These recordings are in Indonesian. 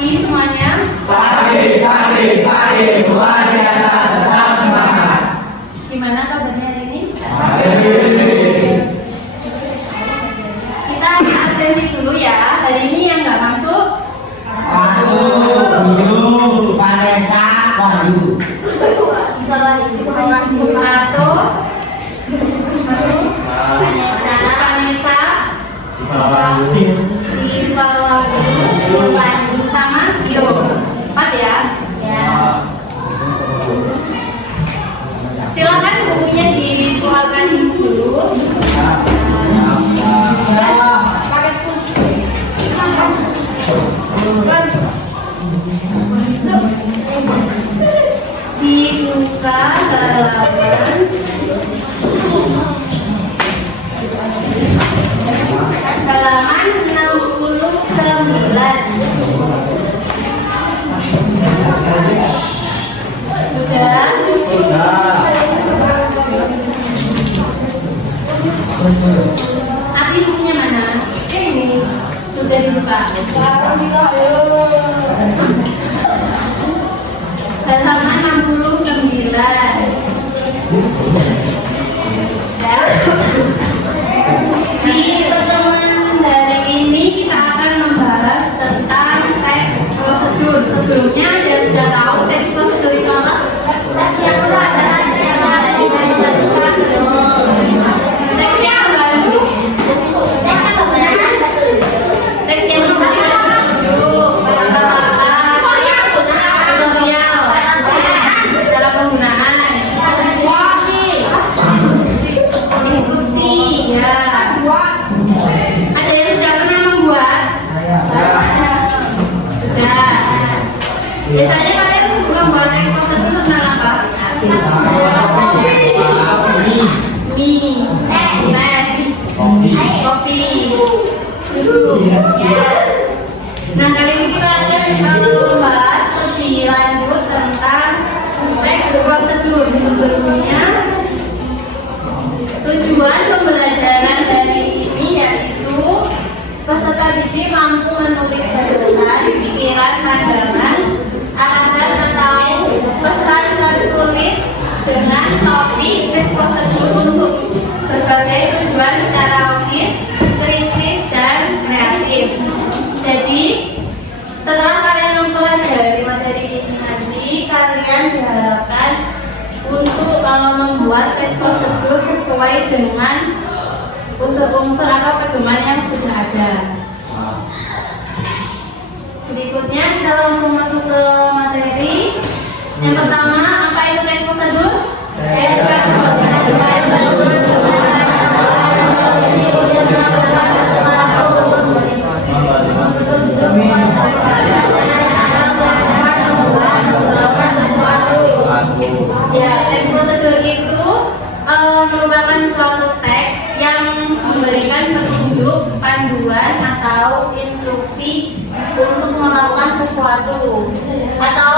pagi semuanya. Pagi, luar biasa, tetap semangat. Gimana kabarnya hari ini? Kita absensi dulu ya. Hari ini yang nggak masuk. Dulu, Vanessa, Wahyu. Masuk. Vanessa. Sama Dio. 4 ya. Silakan bukunya dikeluarkan dulu. Pakai kunci. Dibuka halaman 69. Sudah? Abi bukunya mana? Ini sudah dibuka. Halaman 69. Ya. Di pertemuan hari ini kita akan membahas tentang teks prosedur. Sebelumnya Anda sudah tahu teks prosedur itu apa? Teks yang baru adalah teks yang baru. Teks yang baru. Teks yang memberikan petunjuk, tutorial, cara penggunaan, instruksi, ya. Ada yang sudah pernah membuat? Sudah. Biasanya kalian membuat teks prosedur tentang apa? Mie, teh, kopi, susu. Nah, kali ini kita akan membahas lebih lanjut tentang teks prosedur. Sebelumnya, tujuan pembelajaran dari ini yaitu peserta didik mampu menulis gagasan, pikiran, pandangan, arahan atau pesan tertulis dengan topik teks prosedur untuk berbagai tujuan secara logis, kritis, dan kreatif. Jadi, setelah kalian mempelajari materi ini nanti, kalian diharapkan untuk membuat teks prosedur sesuai dengan unsur-unsur atau pedoman yang sudah ada. Berikutnya kita langsung masuk ke materi. Yang pertama, apa itu teks prosedur? Ya, teks prosedur itu merupakan suatu teks yang memberikan petunjuk, panduan atau instruksi untuk melakukan sesuatu, atau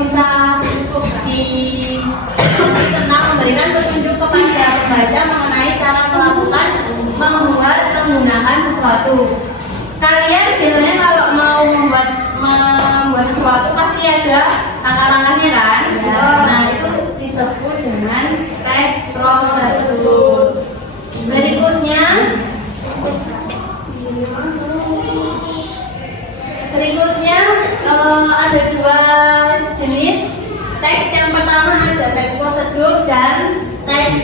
bisa tentang memberikan petunjuk kepada pembaca mengenai cara melakukan, membuat, menggunakan sesuatu. Kalian biasanya kalau mau membuat sesuatu pasti ada langkah-langkahnya kan? Ya. Nah, itu disebut dengan teks prosedur. Berikutnya ada dua jenis teks. Yang pertama ada teks prosedur dan teks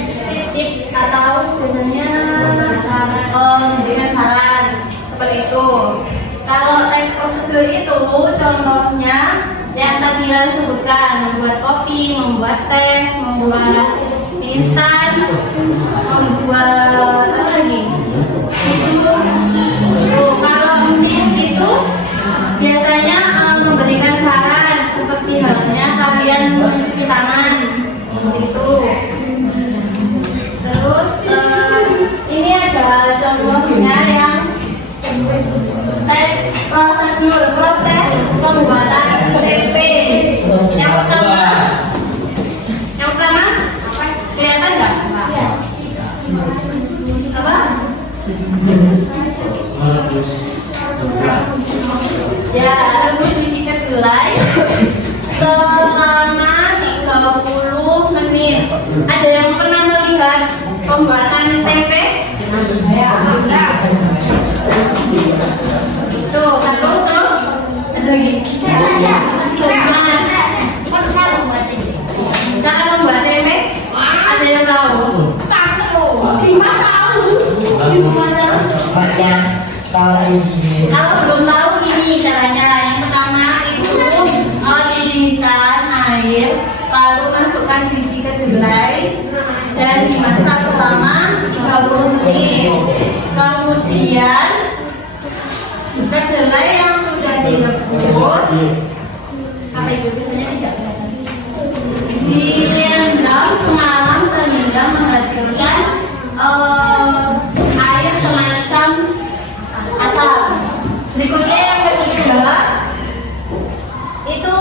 tips atau biasanya memberikan saran seperti itu. Kalau teks prosedur itu contohnya yang tadi saya sebutkan, membuat kopi, membuat teh, membuat instan, membuat apa lagi? Susu. Kalau tips itu biasanya memberikan saran seperti halnya kalian mencuci tangan, seperti itu. Terus ini ada contohnya yang teks prosedur, proses pembuatan tempe. Yang pertama, kelihatan nggak? Apa? Ya, rebus kedelai selama 30 menit. Ada yang pernah melihat pembuatan tempe? Tuh, satu, terus ada lagi. Cara membuat tempe? Ada yang tahu? Gimana tahu? Gimana tahu? Kalau belum tahu ini caranya. Yang pertama itu didinginkan air, lalu masukkan biji kedelai dan dimasak selama 30 menit. Kemudian kedelai yang sudah direbus, apa itu biasanya tidak direndam semalam sehingga menghasilkan air semacam asam. Berikutnya yang ketiga itu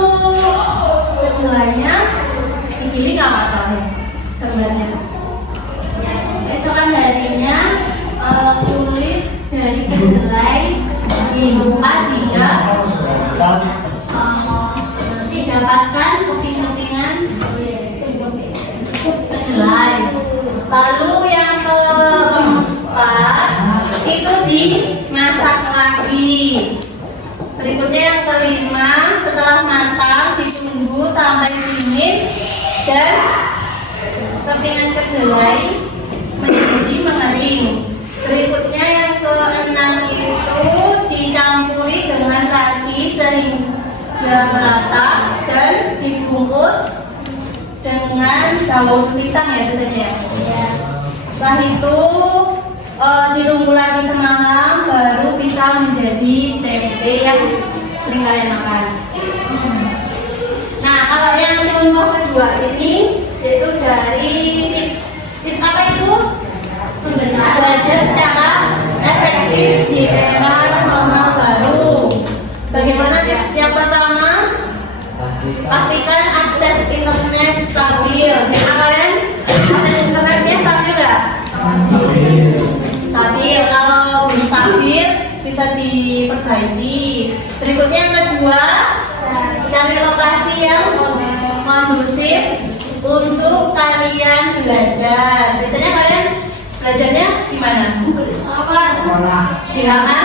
kedelainya di kiri nggak masalahnya gambarnya. Esokan harinya kulit dari kedelai dikupas hingga didapatkan keping-kepingan kedelai. Lalu yang keempat itu dimasak lagi. Berikutnya yang kelima, setelah matang ditunggu sampai dingin dan kepingan kedelai menjadi mengering. Berikutnya yang keenam itu dicampuri dengan ragi sehingga merata dan dibungkus dengan daun pisang ya biasanya. Setelah itu ditunggu lagi semalam baru bisa menjadi tempe yang sering kalian makan. Nah, kalau yang contoh kedua ini yaitu dari tips apa itu? Belajar cara efektif di era normal baru. Bagaimana tips yang pertama? Pastikan akses internet stabil. Nah, kalian akses internetnya stabil nggak? Stabil. Kalau belum stabil bisa diperbaiki. Berikutnya yang kedua, cari lokasi yang kondusif untuk kalian belajar. Biasanya kalian belajarnya di mana? Apa? Di mana?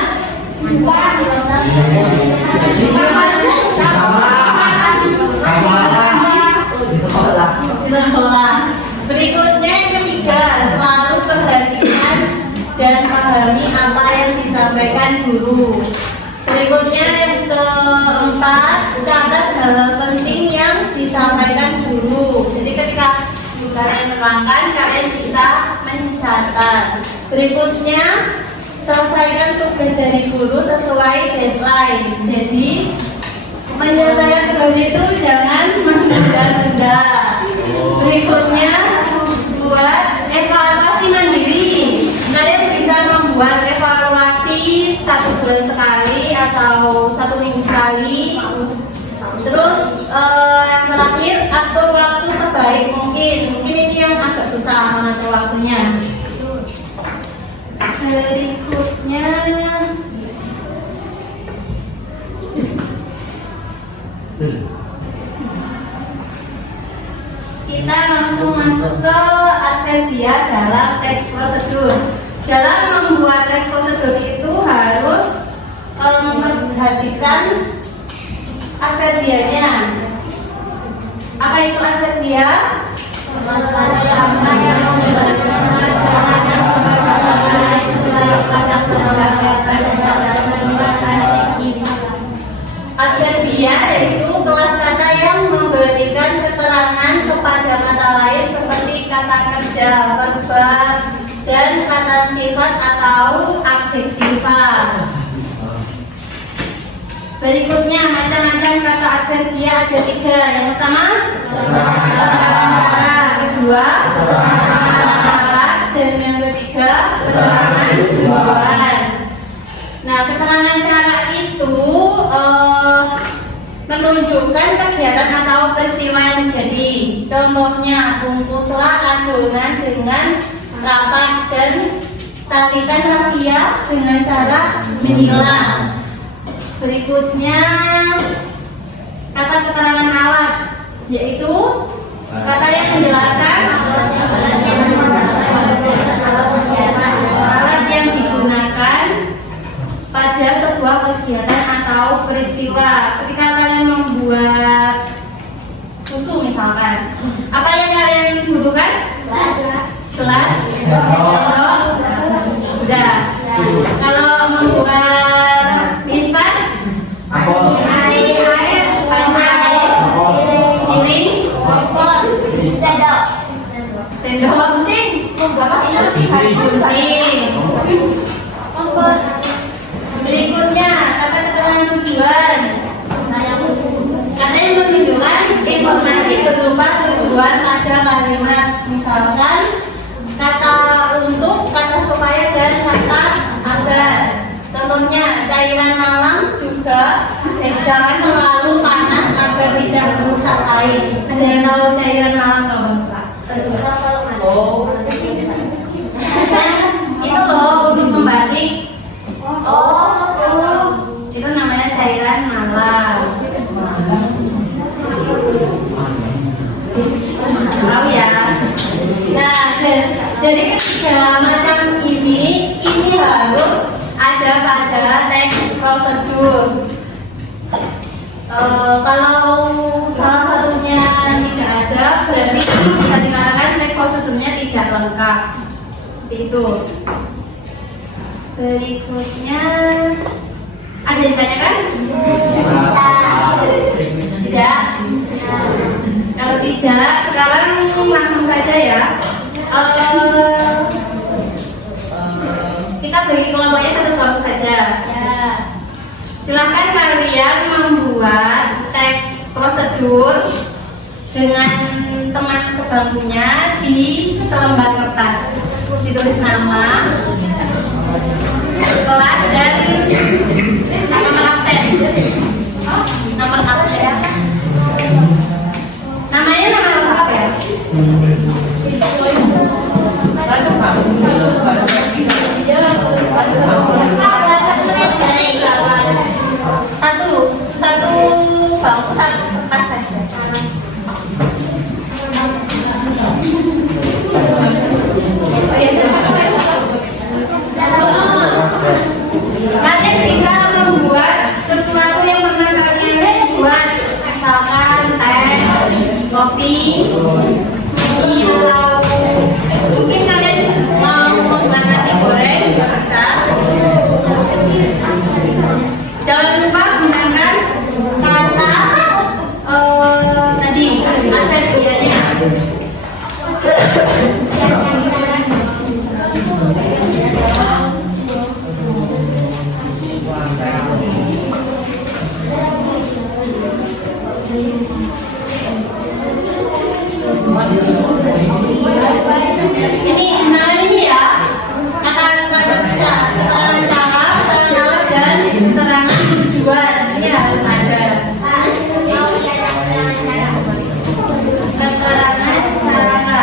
Di sekolah. Berikutnya yang ketiga, selalu perhatikan dan pahami apa yang disampaikan guru. Berikutnya yang keempat, catat hal penting yang disampaikan guru. Jadi ketika kalian menerangkan, kalian bisa mencatat. Berikutnya, selesaikan tugas dari guru sesuai deadline. Jadi menyelesaikan tugas itu jangan menunda-nunda. Berikutnya, buat evaluasi mandiri. Kalian bisa membuat evaluasi 1 bulan sekali atau 1 minggu sekali. Terus yang terakhir, atur waktu sebaik mungkin. Mungkin ini yang agak susah mengatur waktunya. Berikutnya kita langsung masuk ke adverbial dalam teks prosedur. Dalam membuat teks prosedur itu harus memperhatikan adverbialnya. Apa itu adverbial? Adverbial yaitu kelas kata yang memberikan keterangan kepada kata lain seperti kata kerja, verbal, dan kata sifat atau adjektiva. Berikutnya macam-macam kata adverbial ada 3. Yang pertama, keterangan cara. Kedua, keterangan alat. Dan yang ketiga, keterangan tujuan. Nah, keterangan cara itu menunjukkan kegiatan atau peristiwa yang terjadi. Contohnya, bungkuslah adonan dengan rapat dan tarikan rafia dengan cara menyilang. Berikutnya kata keterangan alat, yaitu kata yang menjelaskan alat yang digunakan pada sebuah kegiatan atau peristiwa. Ketika kalian membuat susu misalkan, apa yang kalian butuhkan? Gelas, sendok, udah. Kalau membuat mie instan, air, piring, sendok, gunting. Berikutnya kata keterangan tujuan. Kata yang menunjukkan informasi berupa tujuan pada kalimat. Misalkan kata untuk, kata supaya, dan kata agar. Contohnya cairan malam juga jangan terlalu panas agar tidak merusak air. Ada yang tahu cairan malam kamu? Oh, itu loh untuk membatik. Itu namanya cairan malam. Tahu ya? Nah, jadi segala macam ini harus ada pada teks prosedur. Kalau salah satunya tidak ada, berarti bisa dikatakan teks prosedurnya tidak lengkap. Seperti itu. Berikutnya, ada yang ditanyakan? Tidak. Kalau tidak, sekarang langsung saja ya. Kita bagi kelompoknya satu kelompok saja. Silakan kalian membuat teks prosedur dengan teman sebangkunya di selembar kertas. Ditulis nama, kelas, dan nomor absen. Nomor absen. Namanya nama lengkap ya? Satu bangku, satu tempat saja. Kalian bisa membuat sesuatu yang pernah kalian buat, misalkan teh, kopi, mie, atau mungkin kalian mau membuat nasi goreng juga bisa. Jangan lupa gunakan kata tadi ada dianya. Ini ya kata-kata keterangan cara, keterangan alat, dan keterangan tujuan. Ini harus ada. Keterangan cara.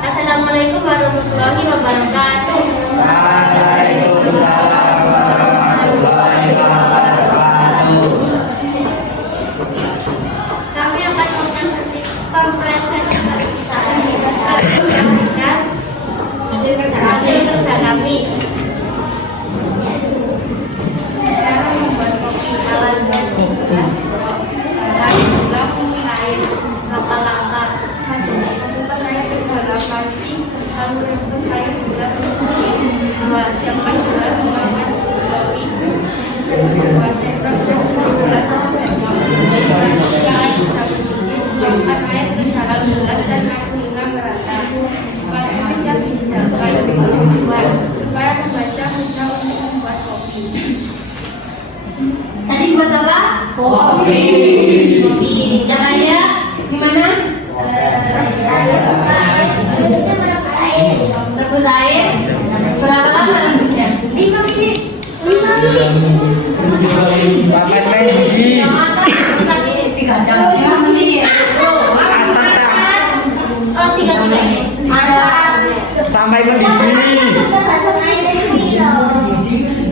Assalamualaikum warahmatullahi wabarakatuh. Kami akan menyaksikan menit. Oh, 3 ini. Sampai mendidih.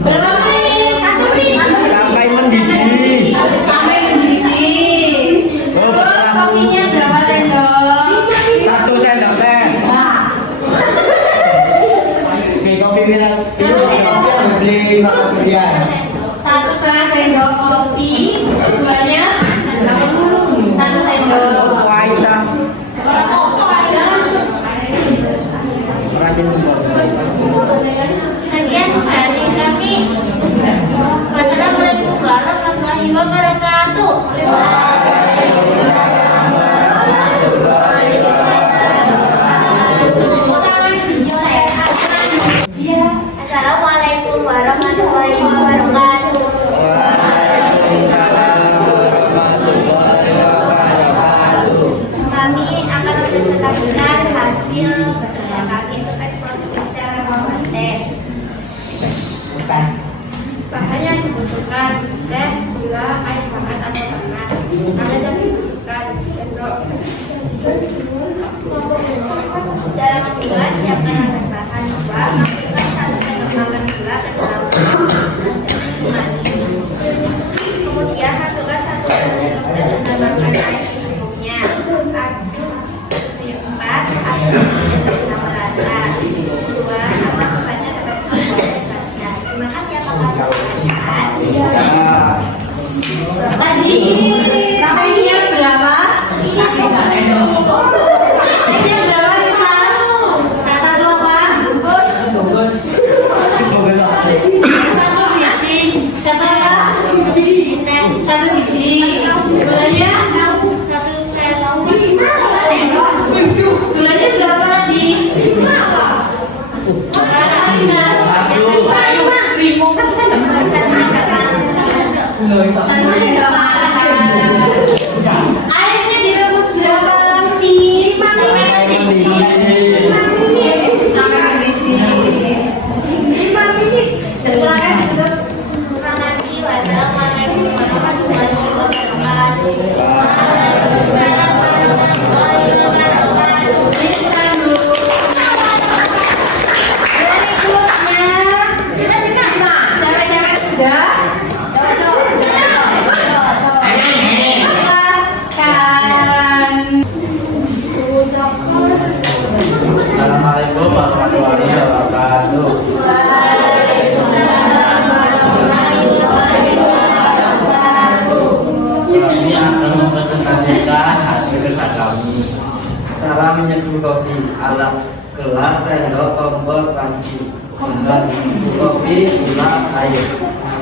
Berapa menit? 1 menit. Sampai mendidih. Sampai mendidih. Terus kopinya berapa sendok? 1 sendok teh. Nah, Oke, kopi merah. Beli makan sekian. 1,5 sendok kopi. Duanya 1 sendok. Pahit ah. Rajin semua. Sekian dari kami. Wassalamualaikum warahmatullahi wabarakatuh. Assalamualaikum warahmatullahi wabarakatuh. Kami akan mempresentasikan hasil kerja kami untuk eksposisi secara kompeten. Bahan yang dibutuhkan teh, gula, air hangat atau panas. Alat yang dibutuhkan sendok. Cara membuat, siapkan bahan 2, masukkan 1 sendok makan gula ke dalam manis. Kemudian masukkan 1 sendok teh dan tambahkan air secukupnya. Aduk. 4, aduk sendok rata. 2, amat membaca dapat membuat bahan. Terima kasih atas perhatian. Tadi rapainya berapa? 3 sendok. Ini berapa kita? 1 apa? Satu biji. Satu apa? 1 biji. Gulanya? 1 sendok. Gulanya berapa tadi? 1 sendok makan. Airnya direbus berapa lama? 5 menit. Setelah itu, terima kasih. Wassalamualaikum warahmatullahi wabarakatuh. Lanjutkan dulu. Berikutnya, cewek-cewek sudah. Assalamualaikum warahmatullahi wabarakatuh. Kami akan mempresentasikan hasil kerja kami. Cara menyeduh kopi, alat gelas, sendok, tombol, panci, kopi, gula, air.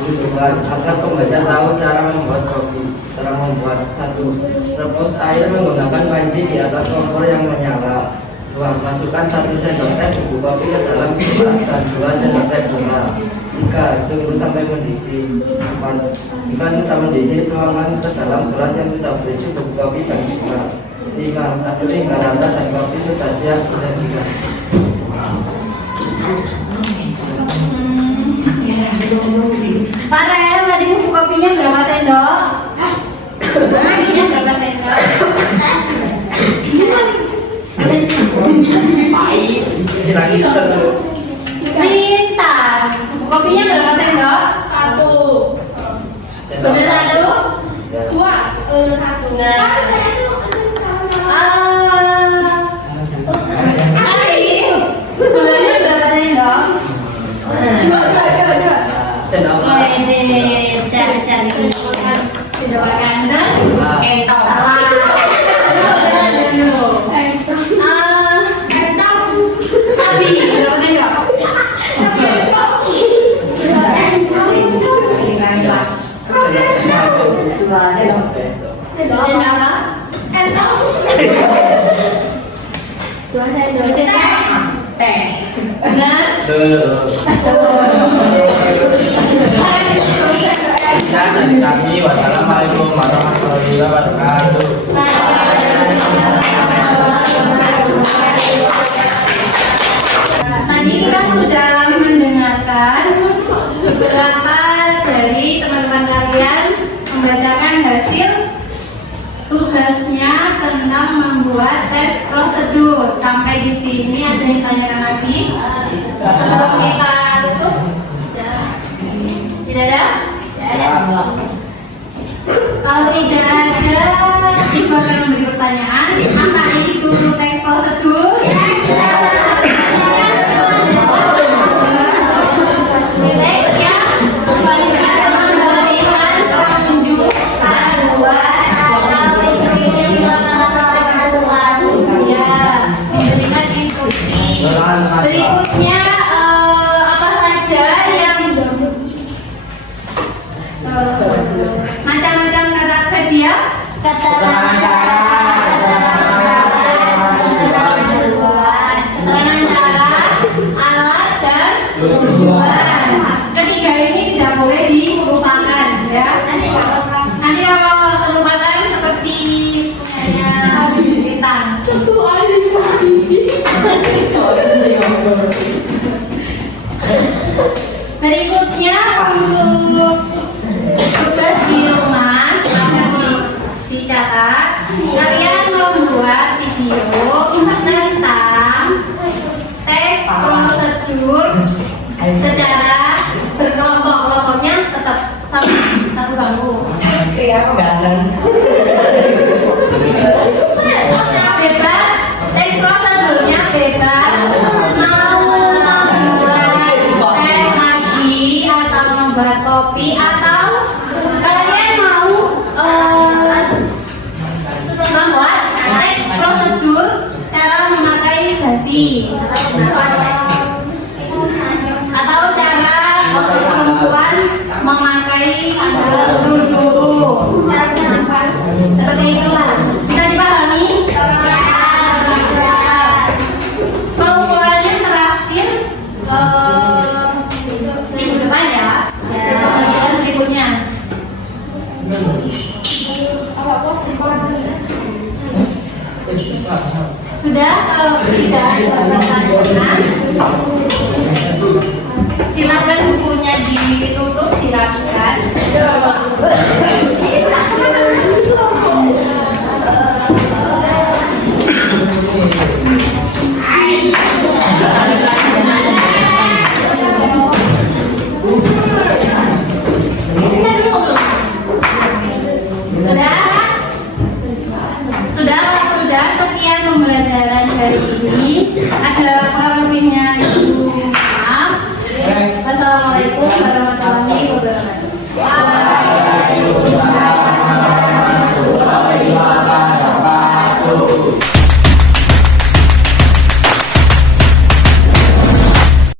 Tujuan agar pembaca tahu cara membuat kopi. Cara membuat: 1. Rebus air menggunakan panci di atas kompor yang menyala. 2. Masukkan 1 sendok teh bubuk kopi ke dalam gelas dan 2 sendok teh gula. 3. Tunggu sampai mendidih. 4. Jika sudah mendidih, tuangkan ke dalam gelas yang sudah berisi bubuk kopi dan gula. 5. Aduk hingga rata dan kopi sudah siap disajikan. Pak Rel, tadi bubuk kopinya berapa sendok? Kopinya berapa sendok? Pintar. Bubuk kopinya berapa sendok? 1. Sudah 1? 2. 1. Aris, gulanya berapa sendok? Sendok Teh. Benar? Sekian dari kami. Wassalamualaikum warahmatullahi wabarakatuh. Tadi kita sudah mendengarkan beberapa dari teman-teman kalian membacakan hasil tugas tugasnya tentang membuat tes prosedur. Sampai di sini ada yang tanyakan lagi? Sebelum kita tutup? Tidak ada? Tidak ada. Kalau tidak ada, ibu akan memberi pertanyaan. Apa itu tes prosedur? Berikutnya apa saja yang macam-macam kata tadi ya? Keterangan cara, alat dan tujuan. Ketiga ini tidak boleh dilupakan ya. Nanti kalau terlupakan seperti punyanya bintang. Berikutnya untuk tugas di rumah akan dicatat. Kalian membuat video tentang tes prosedur secara berkelompok-kelompoknya tetap satu bangku. Bebas, tes prosedurnya bebas. Membuat kopi atau kalian mau membuat tes prosedur cara memakai dasi atau cara perempuan memakai kerudung seperti itulah. Bisa dipahami? Pengumpulannya terakhir minggu depan ya. Pelajaran berikutnya. Sudah, kalau tidak ada pertanyaan, silakan bukunya ditutup, dirapikan. Sudah, sekian pembelajaran hari ini. Ada kurang lebihnya ibu maaf. Wassalamualaikum warahmatullahi wabarakatuh. Waalaikumsalam warahmatullahi wabarakatuh.